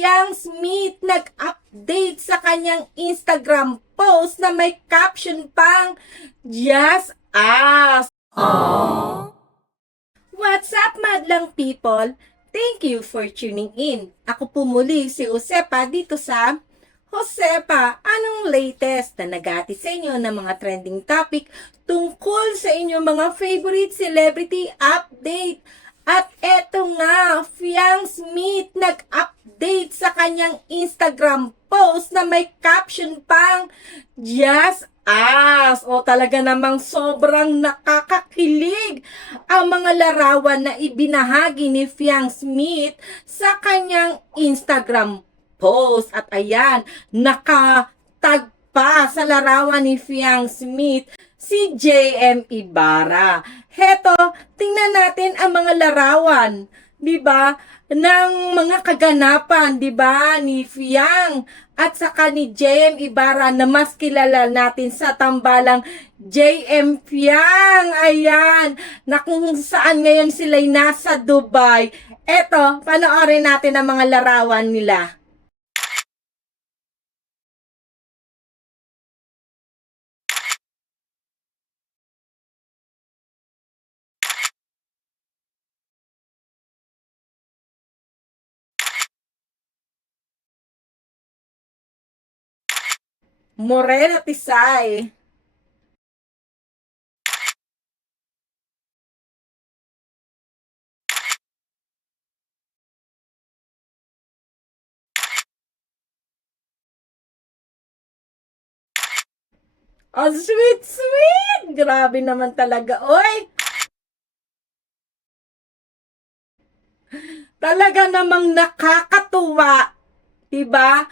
Fiang Smith nag-update sa kanyang Instagram post na may caption pang Just Us. What's up, madlang people? Thank you for tuning in. Ako po muli si Josepa dito sa Josepa, anong latest na nagati sa inyo ng mga trending topic tungkol sa inyong mga favorite celebrity update? At eto nga, Fiang Smith sa kanyang Instagram post na may caption pang Just Us. O talaga namang sobrang nakakakilig ang mga larawan na ibinahagi ni Fiang Smith sa kanyang Instagram post. At ayan, nakatag pa sa larawan ni Fiang Smith si JM Ibarra. Heto, tingnan natin ang mga larawan, 'di ba? ng mga kaganapan, 'di ba, ni Fiang at saka ni JM Ibarra na mas kilala natin sa tambalang JM Fiang. Ayan, na kung saan ngayon sila'y nasa Dubai. Eto, panoorin natin ang mga larawan nila. Morena Tisay. Ang sweet, sweet! Grabe naman talaga. Oy! Talaga namang nakakatuwa. Diba?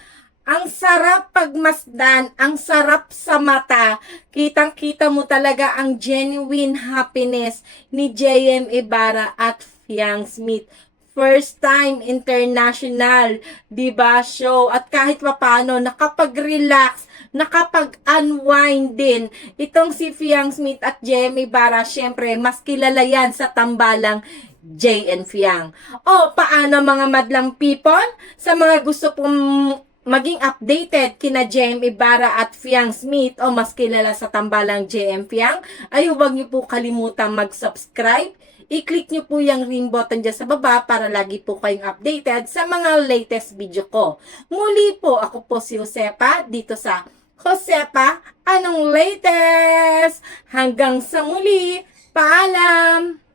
Ang sarap pagmasdan, ang sarap sa mata. Kitang-kita mo talaga ang genuine happiness ni JM Ibarra at Fiang Smith. First time international, 'di ba, show at kahit papaano nakapag-relax, nakapag-unwind din. Itong si Fiang Smith at JM Ibarra, syempre mas kilala yan sa tambalang JN Fiang. O, paano mga madlang people? Sa mga gusto pong maging updated kina JM Ibarra at Fiang Smith o mas kilala sa tambalang JM Fiang, ay huwag niyo po kalimutang mag-subscribe. I-click niyo po yung ring button dyan sa baba para lagi po kayong updated sa mga latest video ko. Muli po, ako po si Josepa dito sa Josepa, anong latest? Hanggang sa muli, paalam!